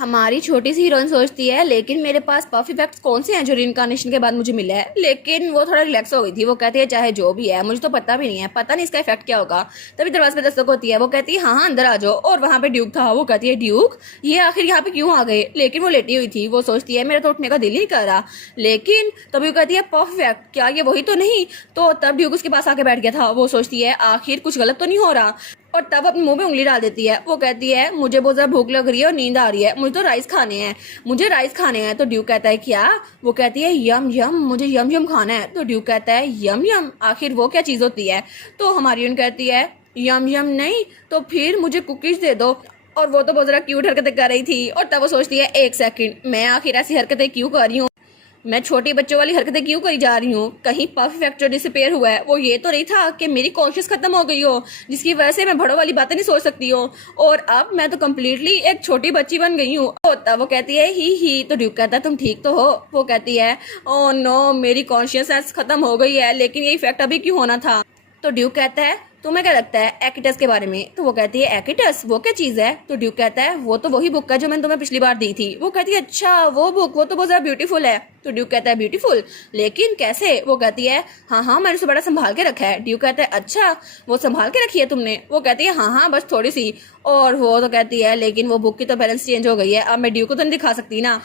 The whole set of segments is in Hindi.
हमारी छोटी सी हीरोइन सोचती है लेकिन मेरे पास परफ इफेक्ट्स कौन से हैं जो रीइंकार्नेशन के बाद मुझे मिला है। लेकिन वो थोड़ा रिलैक्स हो गई थी। वो कहती है चाहे जो भी है मुझे तो पता भी नहीं है, पता नहीं इसका इफेक्ट क्या होगा। तभी दरवाजे पे दस्तक होती है। वो कहती है हाँ हाँ अंदर आ जाओ। और वहाँ पे ड्यूक था। वो कहती है ड्यूक ये आखिर यहाँ पे क्यों आ गए। लेकिन वो लेटी हुई थी। वो सोचती है मेरा तो उठने का दिल ही नहीं कर रहा। लेकिन तभी वो कहती है परफेक्ट क्या ये वही तो नहीं। तो तब ड्यूक उसके पास आके बैठ गया था। वो सोचती है आखिर कुछ गलत तो नहीं हो रहा। और तब अपने मुंह में उंगली डाल देती है। वो कहती है मुझे बहुत ज्यादा भूख लग रही है और नींद आ रही है, मुझे तो राइस खाने हैं, मुझे राइस खाने हैं। तो ड्यूक कहता है क्या। वो कहती है यम यम मुझे यम यम खाना है। तो ड्यूक कहता है यम यम आखिर वो क्या चीज़ होती है। तो हमारी कहती है यम यम नहीं तो फिर मुझे कुकीज दे दो। और वो तो बहुत ज्यादा क्यूट हरकतें कर रही थी। और तब वो सोचती है एक सेकंड मैं आखिर ऐसी हरकतें क्यों कर रही हूँ, मैं छोटी बच्चों वाली हरकतें क्यों करी जा रही हूँ। कहीं परफेक्ट जो डिसअपेयर हुआ है वो ये तो नहीं था कि मेरी कॉन्शियस खत्म हो गई हो जिसकी वजह से मैं बड़ों वाली बातें नहीं सोच सकती हूँ और अब मैं तो कम्प्लीटली एक छोटी बच्ची बन गई हूँ। तब वो कहती है ही। तो ड्यूक कहता है तुम ठीक तो हो। वो कहती है ओ नो मेरी कॉन्शियसनेस खत्म हो गई है लेकिन ये इफेक्ट अभी क्यों होना था। तो ड्यूक कहता है तुम्हें क्या लगता है एकिटस के बारे में। तो वो कहती है एकिटस वो क्या चीज़ है। तो ड्यूक कहता है वो तो वही बुक है जो मैंने तुम्हें पिछली बार दी थी। वो कहती है अच्छा वो बुक वो तो बहुत ज़्यादा ब्यूटीफुल है। तो ड्यूक कहता है ब्यूटीफुल लेकिन कैसे। वो कहती है हाँ हाँ मैंने उसे बड़ा संभाल के रखा है। ड्यूक कहता है अच्छा वो संभाल के रखी है तुमने। वो कहती है हाँ हाँ बस थोड़ी सी। और वो तो कहती है लेकिन वो बुक की तो बैलेंस चेंज हो गई है, अब मैं ड्यूक को तो नहीं दिखा सकती ना।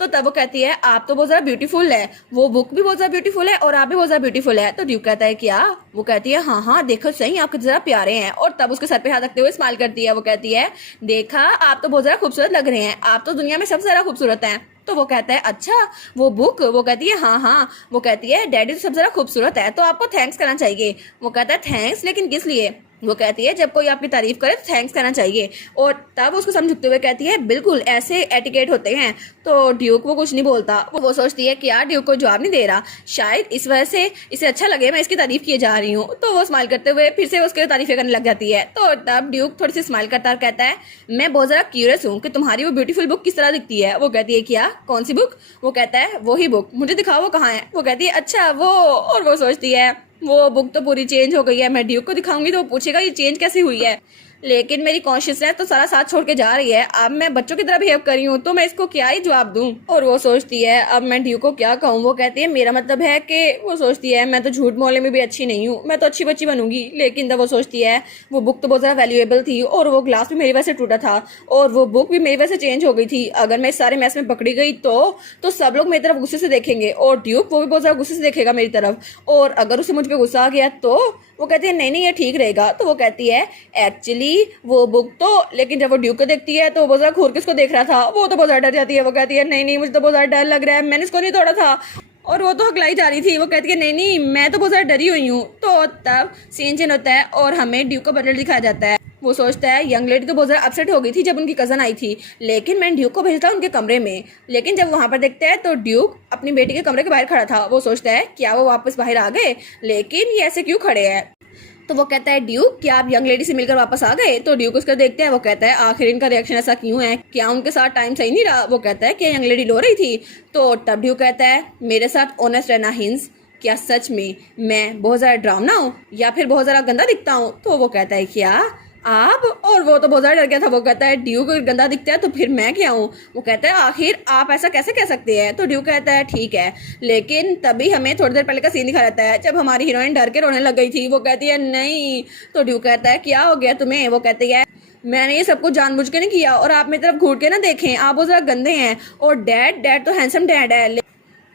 तो तब वो कहती है आप तो बहुत ज़्यादा ब्यूटीफुल है, वो बुक भी बहुत ज़्यादा ब्यूटीफुल है और आप भी बहुत ज़्यादा ब्यूटीफुल है। तो ड्यूक कहता है क्या। वो कहती है हाँ हाँ देखो सही आप कितने ज़्यादा प्यारे हैं। और तब उसके सर पे हाथ रखते हुए स्माइल करती है। वो कहती है देखा आप तो बहुत ज़्यादा खूबसूरत लग रहे हैं, आप तो दुनिया में सबसे ज़्यादा खूबसूरत हैं। तो वो कहता है अच्छा वो बुक। वो कहती है हाँ हाँ। वो कहती है डैडी तो सबसे ज़्यादा खूबसूरत है तो आपको थैंक्स करना चाहिए। वो कहता है थैंक्स लेकिन किस लिए। वो कहती है जब कोई आपकी तारीफ करे तो थैंक्स कहना चाहिए। और तब उसको समझते हुए कहती है बिल्कुल ऐसे एटिकेट होते हैं। तो ड्यूक वो कुछ नहीं बोलता। वो सोचती है कि यार ड्यूक को जवाब नहीं दे रहा, शायद इस वजह से इसे अच्छा लगे मैं इसकी तारीफ किए जा रही हूँ। तो वो स्माइल करते हुए फिर से उसके तारीफें करने लग जाती है। तो तब ड्यूक थोड़ी सी स्माइल करता है कहता है मैं बहुत ज़्यादा क्यूरियस हूँ कि तुम्हारी वो ब्यूटीफुल बुक किस तरह दिखती है। वो कहती है क्या कौन सी बुक। वो कहता है वही बुक मुझे दिखाओ वो कहाँ है। वो कहती है अच्छा वो। और वो सोचती है वो बुक तो पूरी चेंज हो गई है, मैं ड्यूक को दिखाऊंगी तो वो पूछेगा ये चेंज कैसे हुई है। लेकिन मेरी कॉन्शियसनेस तो सारा साथ छोड़ के जा रही है, अब मैं बच्चों की तरह बिहेव कर रही हूँ तो मैं इसको क्या ही जवाब दूँ। और वो सोचती है अब मैं ड्यूक को क्या कहूँ। वो कहती है मेरा मतलब है कि वो सोचती है मैं तो झूठ बोलने में भी अच्छी नहीं हूँ, मैं तो अच्छी बच्ची बनूंगी। लेकिन तब वो सोचती है वो बुक तो बहुत ज़्यादा वैल्यूएबल थी और वो ग्लास भी मेरी वजह से टूटा था और वो बुक भी मेरी वजह से चेंज हो गई थी। अगर मैं इस सारे मैस में पकड़ी गई तो सब लोग मेरी तरफ गुस्से से देखेंगे और ड्यूक वो भी बहुत ज़्यादा गुस्से से देखेगा मेरी तरफ। और अगर उसे मुझ पर गुस्सा आ गया तो वो कहती है नहीं नहीं ये ठीक रहेगा। तो वो कहती है एक्चुअली वो बुक तो, लेकिन जब वो ड्यूक को देखती है तो वो बहुत ज़्यादा घूर के उसको देख रहा था, वो तो बहुत ज़्यादा डर जाती है। वो कहती है नहीं नहीं मुझे तो बहुत ज़्यादा डर लग रहा है, मैंने इसको नहीं तोड़ा था। और वो तो हकलाई जा रही थी। वो कहती है नहीं नहीं मैं तो बहुत ज़्यादा डरी हुई हूँ। तो तब सीन चेंज होता है और हमें ड्यूक का बटलर दिखाया जाता है। वो सोचता है यंग लेडी तो बहुत ज़्यादा अपसेट हो गई थी जब उनकी कज़न आई थी, लेकिन मैंने ड्यूक को भेजा था उनके कमरे में। लेकिन जब वहाँ पर देखते हैं तो ड्यूक अपनी बेटी के कमरे के बाहर खड़ा था। वो सोचता है क्या वो वापस बाहर आ गए, लेकिन ये ऐसे क्यों खड़े हैं। तो वो कहता है ड्यूक क्या आप यंग लेडी से मिलकर वापस आ गए। तो ड्यूक उसको देखते हैं। वो कहता है आखिर इनका रिएक्शन ऐसा क्यों है, क्या उनके साथ टाइम सही नहीं रहा। वो कहता है कि यंग लेडी रो रही थी। तो तब ड्यूक कहता है मेरे साथ ऑनेस्ट रहना हिंस, क्या सच में मैं बहुत ज़्यादा डरावना हूँ या फिर बहुत ज़्यादा गंदा दिखता हूँ। तो वो कहता है क्या आप। और वो तो बहुत ज़्यादा डर गया था। वो कहता है ड्यूक अगर गंदा दिखता है तो फिर मैं क्या हूँ। वो कहता है आखिर आप ऐसा कैसे कह सकते हैं। तो ड्यूक कहता है ठीक है। लेकिन तभी हमें थोड़ी देर पहले का सीन दिखाया जाता है जब हमारी हीरोइन डर के रोने लग गई थी। वो कहती है नहीं। तो ड्यूक कहता है क्या हो गया तुम्हें। वो कहती है मैंने ये सब कुछ जानबूझ के नहीं किया और आप मेरी तरफ घूर के ना देखें, आप बहुत ज़्यादा गंदे हैं। और डैड तो हैंडसम डैड है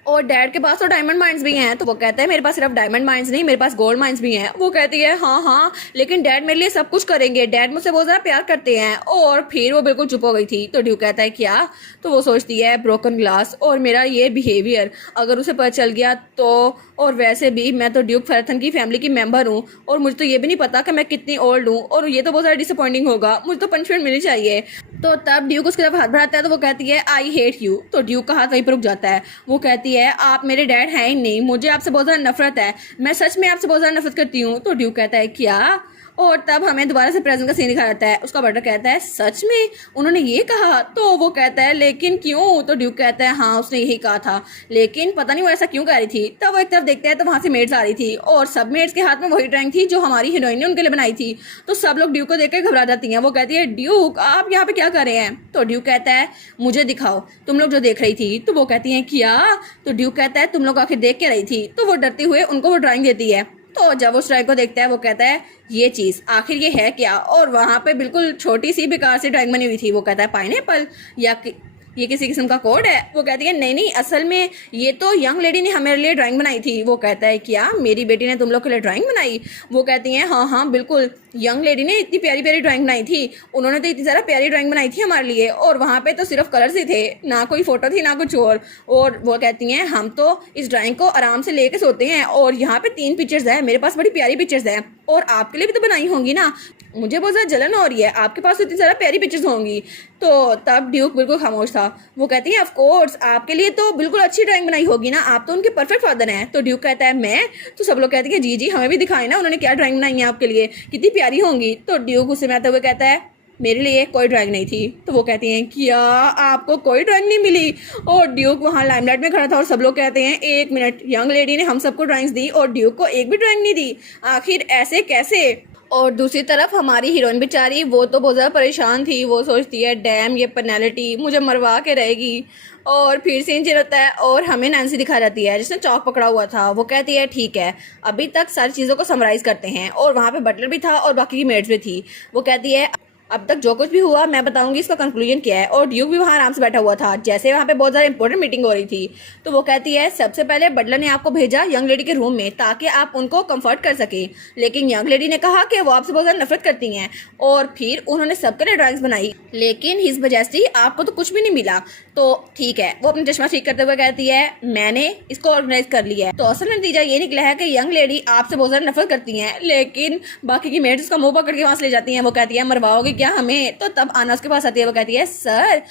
और डैड के पास तो डायमंड माइंस भी हैं। तो वो कहता है मेरे पास सिर्फ डायमंड माइंस नहीं मेरे पास गोल्ड माइंस भी हैं। वो कहती है हाँ हाँ लेकिन डैड मेरे लिए सब कुछ करेंगे, डैड मुझसे बहुत ज़्यादा प्यार करते हैं। और फिर वो बिल्कुल चुप हो गई थी। तो ड्यूक कहता है क्या। तो वो सोचती है ब्रोकन ग्लास और मेरा ये बिहेवियर अगर उसे पता चल गया तो, और वैसे भी मैं तो ड्यूक फेरेथन की फैमिली की मेंबर हूँ और मुझे तो ये भी नहीं पता कि मैं कितनी ओल्ड हूँ और ये तो बहुत ज़्यादा डिसअपॉइंटिंग होगा, मुझे तो पनिशमेंट मिलनी चाहिए। तो तब ड्यूक उसकी तरफ हाथ बढ़ाता है तो वो कहती है आई हेट यू। तो ड्यूक का हाथ वहीं पर रुक जाता है। वो कहती है आप मेरे डैड हैं ही नहीं, मुझे आपसे बहुत ज़्यादा नफरत है, मैं सच में आपसे बहुत ज़्यादा नफरत करती हूँ। तो ड्यूक कहता है क्या। और तब हमें दोबारा से प्रेजेंट का सीन दिखाया जाता है। उसका बटर कहता है सच में उन्होंने ये कहा? तो वो कहता है लेकिन क्यों? तो ड्यूक कहता है हाँ उसने यही कहा था, लेकिन पता नहीं वो ऐसा क्यों कह रही थी। तब वो एक तरफ देखते हैं तो वहां से मेड्स आ रही थी और सब मेड्स के हाथ में वही ड्राइंग थी जो हमारी हीरोइन ने उनके लिए बनाई थी। तो सब लोग ड्यूक को देखकर घबरा जाती हैं। वो कहती है ड्यूक आप यहाँ पे क्या कर रहे हैं? तो ड्यूक कहता है मुझे दिखाओ तुम लोग जो देख रही थी। तो वो कहती है क्या? तो ड्यूक कहता है तुम लोग आखिर देख के रही थी। तो वो डरते हुए उनको वो ड्राइंग देती है। तो जब उस ड्राइंग को देखता है वो कहता है ये चीज आखिर ये है क्या? और वहां पे बिल्कुल छोटी सी बेकार सी ड्राइंग बनी हुई थी। वो कहता है पाइनएप्पल या ये किसी किस्म का कोड है? वो कहती है नहीं नहीं असल में ये तो यंग लेडी ने हमारे लिए ड्राइंग बनाई थी। वो कहता है क्या मेरी बेटी ने तुम लोग के लिए ड्राइंग बनाई? वो कहती है हाँ हाँ बिल्कुल, यंग लेडी ने इतनी प्यारी प्यारी ड्राइंग बनाई थी, उन्होंने तो इतनी ज़्यादा प्यारी ड्राइंग बनाई थी हमारे लिए और वहाँ पे तो सिर्फ कलर्स ही थे, ना कोई फोटो थी ना कुछ और वो कहती हैं हम तो इस ड्राइंग को आराम से लेके सोते हैं और यहाँ पे 3 पिक्चर्स हैं, मेरे पास बड़ी प्यारी पिक्चर्स हैं और आपके लिए भी तो बनाई होंगी ना, मुझे बहुत ज़्यादा जलन हो रही है, आपके पास तो इतनी ज़्यादा प्यारी पिक्चर्स होंगी। तो तब ड्यूक बिल्कुल खामोश था। वो कहती है ऑफ कोर्स आपके लिए तो बिल्कुल अच्छी ड्राइंग बनाई होगी ना, आप तो उनके परफेक्ट फादर हैं। तो ड्यूक कहता है मैं? तो सब लोग कहते हैं जी जी हमें भी दिखाएं ना उन्होंने क्या ड्राइंग बनाई है आपके लिए, कितनी प्यारी होंगी। तो ड्यूक गुस्से में आते हुए कहता है मेरे लिए कोई ड्राइंग नहीं थी। तो वो कहती हैं क्या आपको कोई ड्राइंग नहीं मिली? और ड्यूक वहाँ लाइमलाइट में खड़ा था और सब लोग कहते हैं एक मिनट, यंग लेडी ने हम सबको ड्राइंग्स दी और ड्यूक को एक भी ड्राइंग नहीं दी, आखिर ऐसे कैसे? और दूसरी तरफ हमारी हीरोइन बेचारी वो तो बहुत ज़्यादा परेशान थी। वो सोचती है डैम ये पेनल्टी मुझे मरवा के रहेगी। और फिर सीन चेंज होता है और हमें नैन्सी दिखा जाती है जिसने चौक पकड़ा हुआ था। वो कहती है ठीक है अभी तक सारी चीज़ों को समराइज करते हैं। और वहाँ पे बटलर भी था और बाकी की मेड्स भी थी। वो कहती है अब तक जो कुछ भी हुआ मैं बताऊंगी इसका कंक्लूजन क्या है। और ड्यूक भी वहाँ आराम से बैठा हुआ था जैसे वहाँ पे बहुत ज़्यादा इंपॉर्टेंट मीटिंग हो रही थी। तो वो कहती है सबसे पहले बटलर ने आपको भेजा यंग लेडी के रूम में ताकि आप उनको कंफर्ट कर सके, लेकिन यंग लेडी ने कहा कि वो आपसे बहुत ज़्यादा नफरत करती हैं और फिर उन्होंने सबके लिए ड्राइंग्स बनाई, लेकिन हिज वजह आपको तो कुछ भी नहीं मिला। तो ठीक है, वो अपना चश्मा ठीक करते हुए कहती है मैंने इसको ऑर्गेनाइज कर लिया है। तो असल नतीजा ये निकला है कि यंग लेडी आपसे बहुत ज़्यादा नफरत करती हैं, लेकिन बाकी की मेड्स उसका मुंह पकड़ के वहाँ से ले जाती हैं। वो कहती है मरवाओगे क्या हमें? तो तब आना उसके पास आती है। वो कहती है सर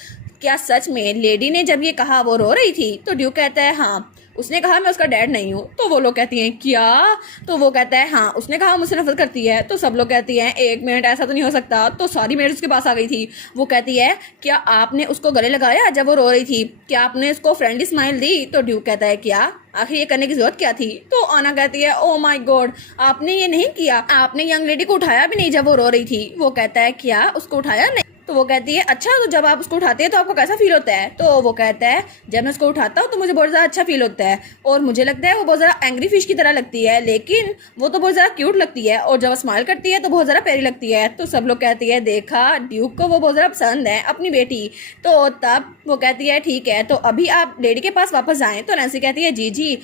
क्या सच में लेडी ने जब ये कहा वो रो रही थी? तो ड्यूक कहता है हाँ उसने कहा मैं उसका डैड नहीं हूँ। तो वो लोग कहती हैं क्या? तो वो कहता है हाँ उसने कहा मुझसे नफरत करती है। तो सब लोग कहती हैं एक मिनट ऐसा तो नहीं हो सकता। तो सारी मेड उसके पास आ गई थी। वो कहती है क्या आपने उसको गले लगाया जब वो रो रही थी? क्या आपने उसको फ्रेंडली स्माइल दी? तो ड्यूक कहता है क्या आखिर ये करने की जरूरत क्या थी? तो आना कहती है ओ माय गॉड आपने ये नहीं किया, आपने यंग लेडी को उठाया भी नहीं जब वो रो रही थी। वो कहता है क्या उसको उठाया नहीं? तो वो कहती है अच्छा तो जब आप उसको उठाते हैं तो आपको कैसा फील होता है? तो वो कहता है जब मैं उसको उठाता हूँ तो मुझे बहुत ज़्यादा अच्छा फील होता है और मुझे लगता है वो बहुत ज़्यादा एंग्री फिश की तरह लगती है, लेकिन वो तो बहुत ज़्यादा क्यूट लगती है और जब स्माइल करती है तो बहुत ज़्यादा प्यारी लगती है। तो सब लोग कहती है देखा ड्यूक को वो बहुत ज़्यादा पसंद है अपनी बेटी। तो तब वो कहती है ठीक है तो अभी आप लेडी के पास वापस आएँ। तो नैन्सी कहती है जी जी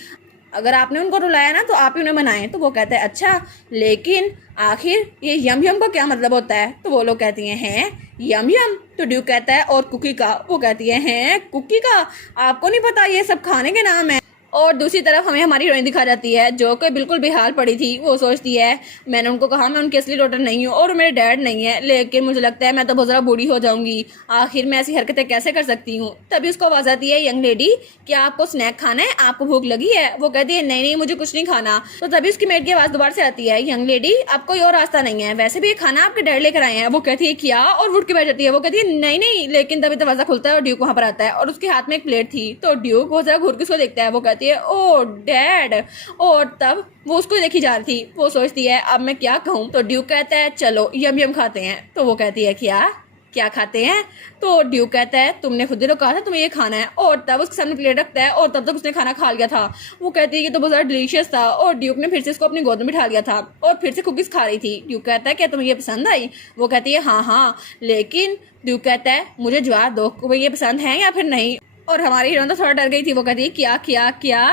अगर आपने उनको रुलाया ना तो आप ही उन्हें मनाएं। तो वो कहता है अच्छा लेकिन आखिर ये यम यम का क्या मतलब होता है? तो वो लोग कहती हैं यम यम। तो ड्यूक कहता है और कुकी का? वो कहती हैं कुकी का? आपको नहीं पता ये सब खाने के नाम है। और दूसरी तरफ हमें हमारी हीरोइन दिखा जाती है जो कि बिल्कुल बेहाल पड़ी थी। वो सोचती है मैंने उनको कहा मैं उनकी असली डॉटर नहीं हूँ और मेरे डैड नहीं है, लेकिन मुझे लगता है मैं तो बहुत ज़्यादा बूढ़ी हो जाऊंगी, आखिर मैं ऐसी हरकतें कैसे कर सकती हूँ। तभी उसको आवाज़ आती है यंग लेडी क्या आपको स्नैक खाना है, आपको भूख लगी है? वो कहती है नहीं नहीं मुझे कुछ नहीं खाना। तो तभी उसकी मेड की आवाज़ दोबारा से आती है यंग लेडी अब कोई और रास्ता नहीं है, वैसे भी ये खाना आपके डैड लेकर आए हैं। वो कहती है क्या? और उठ के बैठ जाती है। वो कहती है नहीं नहीं, लेकिन तभी दरवाज़ा खुलता है और ड्यूक वहाँ पर आता है और उसके हाथ में एक प्लेट थी। तो ड्यूक बहुत ज़्यादा घूर के उसको देखता है। वो कहती है ओ डैड। और तब वो उसको देखी जा रही थी। वो सोचती है अब मैं क्या कहूँ। तो ड्यूक कहता है चलो यम यम खाते हैं। तो वो कहती है क्या क्या खाते हैं? तो ड्यूक कहता है तुमने खुद ही तो कहा था तुम्हें ये खाना है। और तब उसके सामने प्लेट रखता है और तब तक उसने खाना खा लिया था। वो कहती है कि तो बहुत ज़्यादा डिलीशियस था और ड्यूक ने फिर से इसको अपनी गोद में बिठा लिया था और फिर से कुकीज़ खा रही थी। ड्यूक कहता है क्या तुम्हें ये पसंद आई? वो कहती है हाँ हाँ, लेकिन ड्यूक कहता है मुझे जवाब दो तुम्हें ये पसंद है या फिर नहीं। और हमारी हीरोइन तो थोड़ा डर गई थी। वो कहती है क्या क्या क्या?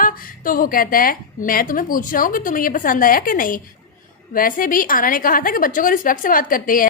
तो वो कहता है मैं तुम्हें पूछ रहा हूँ कि तुम्हें ये पसंद आया कि नहीं, वैसे भी आना ने कहा था कि बच्चों को रिस्पेक्ट से बात करते हैं।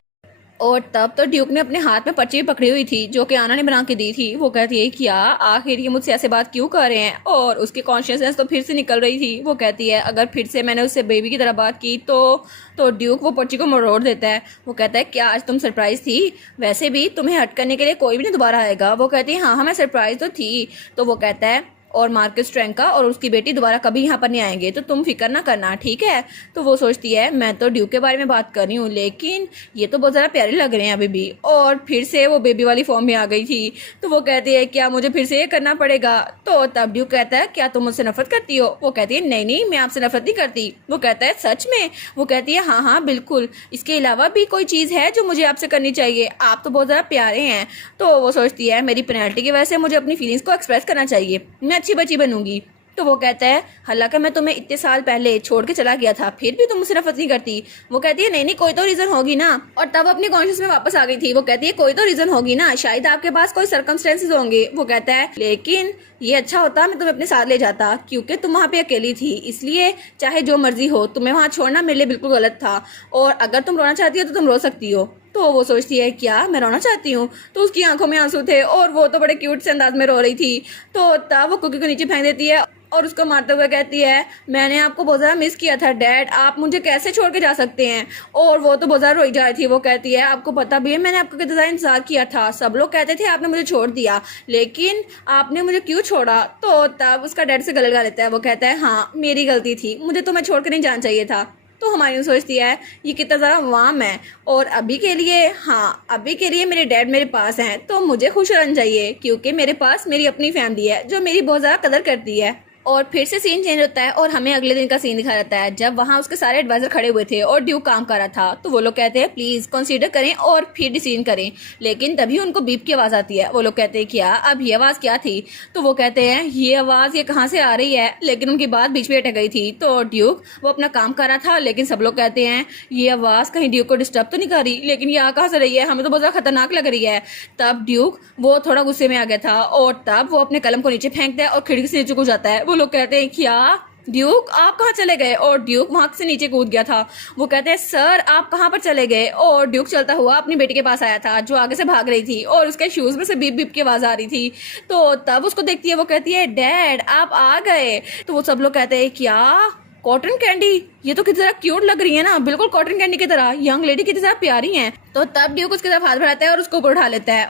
और तब तो ड्यूक ने अपने हाथ में पर्ची पकड़ी हुई थी जो कि आना ने बना के दी थी। वो कहती है क्या आखिर ये मुझसे ऐसे बात क्यों कर रहे हैं? और उसकी कॉन्शियसनेस तो फिर से निकल रही थी। वो कहती है अगर फिर से मैंने उससे बेबी की तरह बात की तो ड्यूक वो पर्ची को मरोड़ देता है। वो कहता है क्या आज तुम सरप्राइज थी? वैसे भी तुम्हें हट करने के लिए कोई भी नहीं दोबारा आएगा। वो कहती है हाँ हाँ मैं सरप्राइज तो थी। तो वो कहता है और मार्कस ट्रेंका और उसकी बेटी दोबारा कभी यहाँ पर नहीं आएंगे, तो तुम फिक्र ना करना, ठीक है। तो वो सोचती है मैं तो ड्यूक के बारे में बात कर रही हूँ, लेकिन ये तो बहुत ज़्यादा प्यारे लग रहे हैं अभी भी। और फिर से वो बेबी वाली फॉर्म में आ गई थी। तो वो कहती है क्या मुझे फिर से ये करना पड़ेगा? तो तब ड्यूक कहता है क्या तुम मुझसे नफरत करती हो? वो कहती है नहीं नहीं, मैं आपसे नफरत नहीं करती। वो कहता है सच में? वो कहती है हाँ हाँ बिल्कुल, इसके अलावा भी कोई चीज़ है जो मुझे आपसे करनी चाहिए, आप तो बहुत ज़्यादा प्यारे हैं। तो वो सोचती है मेरी पेनल्टी की वजह से मुझे अपनी फीलिंग्स को एक्सप्रेस करना चाहिए, मैं अच्छी बच्ची बनूंगी। तो वो कहता है हालांकि मैं तुम्हें इतने साल पहले छोड़ के चला गया था, फिर भी तुम मुझसे नफरत नहीं करती। वो कहती है नहीं नहीं, कोई तो रीजन होगी ना। और तब अपनी कॉन्शियस में वापस आ गई थी। वो कहती है कोई तो रीजन होगी ना, शायद आपके पास कोई सर्कमस्टेंसेस होंगे। वो कहता है लेकिन ये अच्छा होता मैं तुम्हें अपने साथ ले जाता, क्योंकि तुम वहाँ पे अकेली थी, इसलिए चाहे जो मर्जी हो तुम्हें वहाँ छोड़ना मेरे लिए बिल्कुल गलत था। और अगर तुम रोना चाहती हो तो तुम रो सकती हो। तो वो सोचती है क्या मैं रोना चाहती हूँ? तो उसकी आंखों में आंसू थे और वो तो बड़े क्यूट से अंदाज में रो रही थी। तो तब वो कुकी को नीचे फेंक देती है और उसको मारते हुए कहती है मैंने आपको बहुत ज़्यादा मिस किया था डैड, आप मुझे कैसे छोड़ के जा सकते हैं? और वो तो बहुत ज़्यादा रोई जा रही थी। वो कहती है आपको पता भी है मैंने आपका कितना ज़्यादा इंतजार किया था, सब लोग कहते थे आपने मुझे छोड़ दिया, लेकिन आपने मुझे क्यों छोड़ा? तो तब उसका डैड से गले लगा लेता है। वो कहता है हाँ मेरी गलती थी, मुझे तुम्हें छोड़ कर नहीं जाना चाहिए था। तो हमारी सोचती है ये कितना ज़्यादा वाम है, और अभी के लिए हाँ अभी के लिए मेरे डैड मेरे पास हैं, तो मुझे खुश रहना चाहिए क्योंकि मेरे पास मेरी अपनी फैमिली है जो मेरी बहुत ज़्यादा कदर करती है। और फिर से सीन चेंज होता है और हमें अगले दिन का सीन दिखा जाता है जब वहाँ उसके सारे एडवाइजर खड़े हुए थे और ड्यूक काम कर रहा था। तो वो लोग कहते हैं प्लीज कंसीडर करें और फिर डिसीजन करें, लेकिन तभी उनको बीप की आवाज़ आती है। वो लोग कहते हैं क्या अब ये आवाज़ क्या थी? तो वो कहते हैं ये आवाज़ ये कहाँ से आ रही है, लेकिन उनकी बात बीच में अटक गई थी। तो ड्यूक वो अपना काम कर रहा था, लेकिन सब लोग कहते हैं ये आवाज़ कहीं ड्यूक को डिस्टर्ब तो नहीं कर रही, लेकिन ये आ कहाँ से रही है, हमें तो बहुत ज़्यादा खतरनाक लग रही है। तब ड्यूक वो थोड़ा गुस्से में आ गया था और तब वो अपने कलम को नीचे फेंकता है और खिड़की से नीचे कूद जाता है। वो लोग कहते हैं क्या ड्यूक आप कहाँ चले गए? और ड्यूक वहां से नीचे कूद गया था। वो कहते हैं सर आप कहाँ पर चले गए? और ड्यूक चलता हुआ अपनी बेटी के पास आया था जो आगे से भाग रही थी और उसके शूज में से बीप बीप की आवाज आ रही थी। तो तब उसको देखती है, वो कहती है डैड आप आ गए। तो वो सब लोग कहते हैं क्या कॉटन कैंडी, ये तो कितनी ज्यादा क्यूट लग रही है ना, बिल्कुल कॉटन कैंडी की तरह, यंग लेडी कितनी ज्यादा प्यारी है। तो तब ड्यूक उसके तरफ हाथ बढ़ाता है और उसको ऊपर उठा लेता है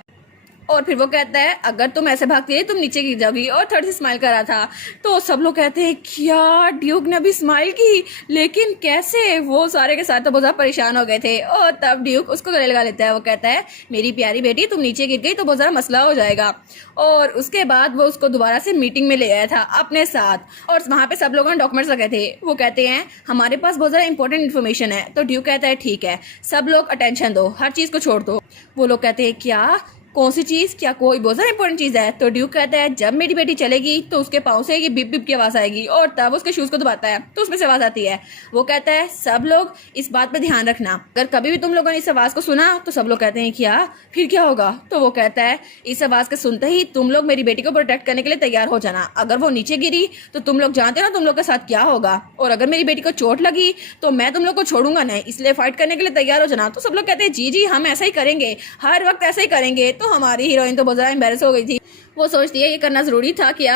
और फिर वो कहता है अगर तुम ऐसे भागती रही तुम नीचे गिर जाओगी, और थर्ड से स्माइल कर रहा था। तो सब लोग कहते हैं क्या ड्यूक ने अभी स्माइल की, लेकिन कैसे? वो सारे के साथ तो बहुत परेशान हो गए थे। और तब ड्यूक उसको गले लगा लेता है। वो कहता है मेरी प्यारी बेटी तुम नीचे गिर गई तो बहुत ज़्यादा मसला हो जाएगा। और उसके बाद वो उसको दोबारा से मीटिंग में ले आया था अपने साथ, और वहाँ पे सब लोगों ने डॉक्यूमेंट्स लगे थे। वो कहते हैं हमारे पास बहुत ज़्यादा इंपॉर्टेंट इन्फॉर्मेशन है। तो ड्यूक कहता है ठीक है सब लोग अटेंशन दो, हर चीज़ को छोड़ दो। वो लोग कहते हैं क्या कौन सी चीज, क्या कोई बहुत ज्यादा इंपॉर्टेंट चीज है? तो ड्यूक कहता है जब मेरी बेटी चलेगी तो उसके पाँव से ये बिप बिप की आवाज आएगी, और तब उसके शूज को दबाता है तो उसमें से आवाज आती है। वो कहता है सब लोग इस बात पे ध्यान रखना, अगर कभी भी तुम लोगों ने इस आवाज को सुना तो सब लोग कहते हैं क्या फिर क्या होगा? तो वो कहता है इस आवाज के सुनते ही तुम लोग मेरी बेटी को प्रोटेक्ट करने के लिए तैयार हो जाना, अगर वो नीचे गिरी तो तुम लोग जानते हो ना तुम लोग के साथ क्या होगा, और अगर मेरी बेटी को चोट लगी तो मैं तुम लोग को छोड़ूंगा नहीं, इसलिए फाइट करने के लिए तैयार हो जाना। तो सब लोग कहते हैं जी जी हम ऐसा ही करेंगे, हर वक्त ऐसा ही करेंगे। तो हमारी हीरोइन तो बहुत ज्यादा एम्बेरस हो गई थी, वो सोचती है ये करना जरूरी था क्या?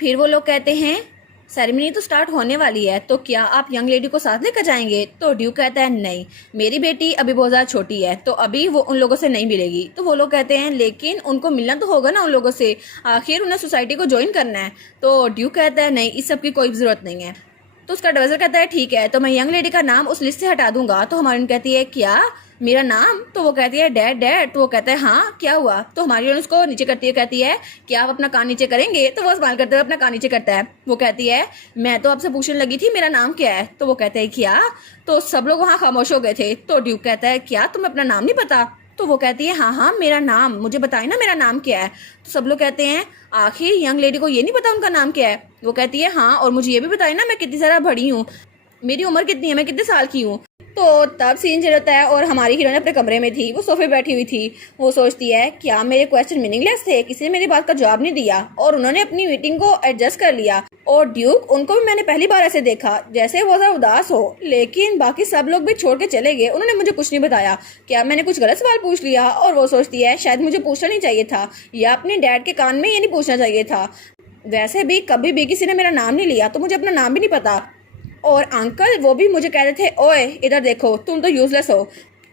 फिर वो लोग कहते हैं सेरेमनी तो स्टार्ट होने वाली है, तो क्या आप यंग लेडी को साथ लेकर जाएंगे? तो ड्यूक कहता है नहीं मेरी बेटी अभी बहुत ज़्यादा छोटी है, तो अभी वो उन लोगों से नहीं मिलेगी। तो वो लोग कहते हैं लेकिन उनको मिलना तो होगा ना उन लोगों से, आखिर उन्हें सोसाइटी को ज्वाइन करना है। तो ड्यूक कहता है नहीं इस सब की कोई ज़रूरत नहीं है। तो उसका एडवाइजर कहता है ठीक है तो मैं यंग लेडी का नाम उस लिस्ट से हटा दूंगा। तो हमारी कहती है क्या मेरा नाम? तो वो कहती है डैड डैड। तो वो कहता है हाँ क्या हुआ? तो हमारी उसको नीचे करती है, कहती है क्या आप अपना कान नीचे करेंगे? तो वो स्माइल करते हुए अपना कान नीचे करता है। वो कहती है मैं तो आपसे पूछने लगी थी मेरा नाम क्या है। तो वो कहते हैं क्या? तो सब लोग वहाँ खामोश हो गए थे। तो ड्यूक कहता है क्या तुम्हें अपना नाम नहीं पता? तो वो कहती है हाँ हाँ मेरा नाम, मुझे बताए ना मेरा नाम क्या है। तो सब लोग कहते हैं आखिर यंग लेडी को ये नहीं पता उनका नाम क्या है? वो कहती है हाँ और मुझे ये भी बताए ना मैं कितनी ज़्यादा बड़ी हूँ, मेरी उम्र कितनी है, मैं कितने साल की हूँ। तो तब सीन चल जाता है और हमारी हीरोइन अपने कमरे में थी, वो सोफे बैठी हुई थी। वो सोचती है क्या मेरे क्वेश्चन मीनिंगलेस थे, किसी ने मेरी बात का जवाब नहीं दिया और उन्होंने अपनी मीटिंग को एडजस्ट कर लिया। और ड्यूक उनको भी मैंने पहली बार ऐसे देखा जैसे वो ज़रा उदास हो, लेकिन बाकी सब लोग भी छोड़ के चले गए, उन्होंने मुझे कुछ नहीं बताया। क्या मैंने कुछ गलत सवाल पूछ लिया? और वो सोचती है शायद मुझे पूछना नहीं चाहिए था, या अपने डैड के कान में ये नहीं पूछना चाहिए था। वैसे भी कभी भी किसी ने मेरा नाम नहीं लिया तो मुझे अपना नाम भी नहीं पता। और अंकल वो भी मुझे कह रहे थे ओए इधर देखो तुम तो यूजलेस हो।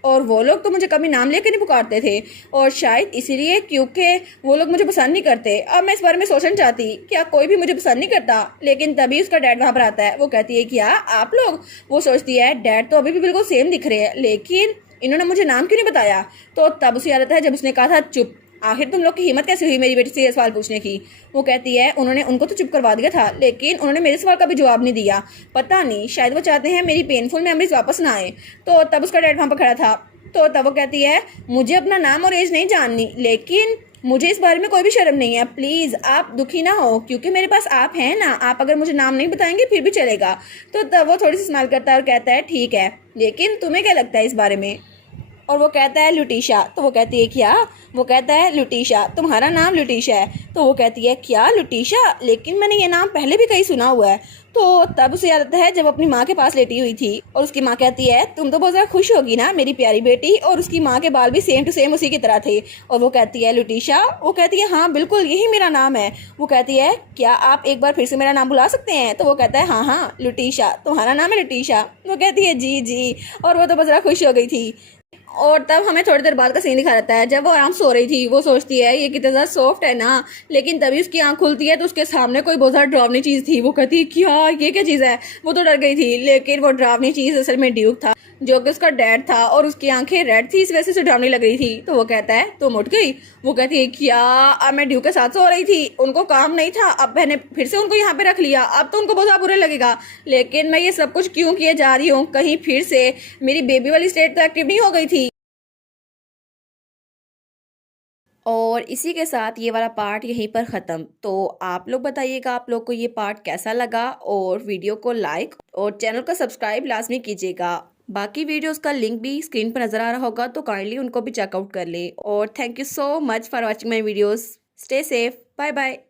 और वो लोग तो मुझे कभी नाम लेके नहीं पुकारते थे, और शायद इसीलिए क्योंकि वो लोग मुझे पसंद नहीं करते। अब मैं इस बारे में सोचना चाहती क्या कोई भी मुझे पसंद नहीं करता। लेकिन तभी उसका डैड वहाँ पर आता है। वो कहती है क्या आप लोग, वो सोचती है डैड तो अभी भी बिल्कुल सेम दिख रहे हैं, लेकिन इन्होंने मुझे नाम क्यों नहीं बताया। तो तब उसे याद आता है जब उसने कहा था चुप, आखिर तुम लोग की हिम्मत कैसे हुई मेरी बेटी से ये सवाल पूछने की। वो कहती है उन्होंने उनको तो चुप करवा दिया था, लेकिन उन्होंने मेरे सवाल का भी जवाब नहीं दिया। पता नहीं, शायद वो चाहते हैं मेरी पेनफुल मेमोरीज वापस ना आए। तो तब उसका डैड वहाँ पर खड़ा था। तो तब वो कहती है मुझे अपना नाम और एज नहीं जाननी, लेकिन मुझे इस बारे में कोई भी शर्म नहीं है। प्लीज़ आप दुखी ना हो, क्योंकि मेरे पास आप हैं ना। आप अगर मुझे नाम नहीं बताएंगे फिर भी चलेगा। तो तब वो थोड़ी सी स्माइल करता है और कहता है ठीक है, लेकिन तुम्हें क्या लगता है इस बारे में। और वो कहता है लुटीशा। तो वो कहती है क्या। वो कहता है लुटीशा, तुम्हारा नाम लुटीशा है। तो वो कहती है क्या लुटीशा, लेकिन मैंने ये नाम पहले भी कहीं सुना हुआ है। तो तब उसे याद आता है जब अपनी माँ के पास लेटी हुई थी, और उसकी माँ कहती है तुम तो बहुत ज़्यादा खुश होगी ना मेरी प्यारी बेटी। और उसकी माँ के बाल भी सेम टू सेम उसी की तरह थे। और वो कहती है लुटीशा। वो कहती है हाँ बिल्कुल यही मेरा नाम है। वो कहती है क्या आप एक बार फिर से मेरा नाम बुला सकते हैं। तो वो कहता है हाँ हाँ लुटीशा, तुम्हारा नाम है लुटीशा। वो कहती है जी जी, और वो तो बहुत ज़्यादा खुश हो गई थी। और तब हमें थोड़ी देर बाद का सीन दिखा जाता है जब वो आराम सो रही थी। वो सोचती है ये कितना ज़्यादा सॉफ्ट है ना, लेकिन तभी उसकी आंख खुलती है तो उसके सामने कोई बहुत ज़्यादा डरावनी चीज़ थी। वो कहती है क्या ये क्या चीज़ है। वो तो डर गई थी, लेकिन वो डरावनी चीज़ असल में ड्यूक था, जो कि उसका डैड था, और उसकी आंखें रेड थी, इस वजह से उसे डरावनी लग रही थी। तो वो कहता है तुम उठ गई। वो कहती है क्या, अब मैं ड्यूक के साथ सो रही थी, उनको काम नहीं था, अब मैंने फिर से उनको यहाँ पे रख लिया, अब तो उनको बहुत ज़्यादा बुरा लगेगा। लेकिन मैं ये सब कुछ क्यों किए जा रही हूँ, कहीं फिर से मेरी बेबी वाली स्टेट तो एक्टिव नहीं हो गई थी। और इसी के साथ ये वाला पार्ट यहीं पर ख़त्म। तो आप लोग बताइएगा आप लोग को ये पार्ट कैसा लगा, और वीडियो को लाइक और चैनल को सब्सक्राइब लाजमी कीजिएगा। बाकी वीडियोस का लिंक भी स्क्रीन पर नज़र आ रहा होगा, तो काइंडली उनको भी चेकआउट कर ले। और thank you so much for watching my videos. Stay safe, bye bye.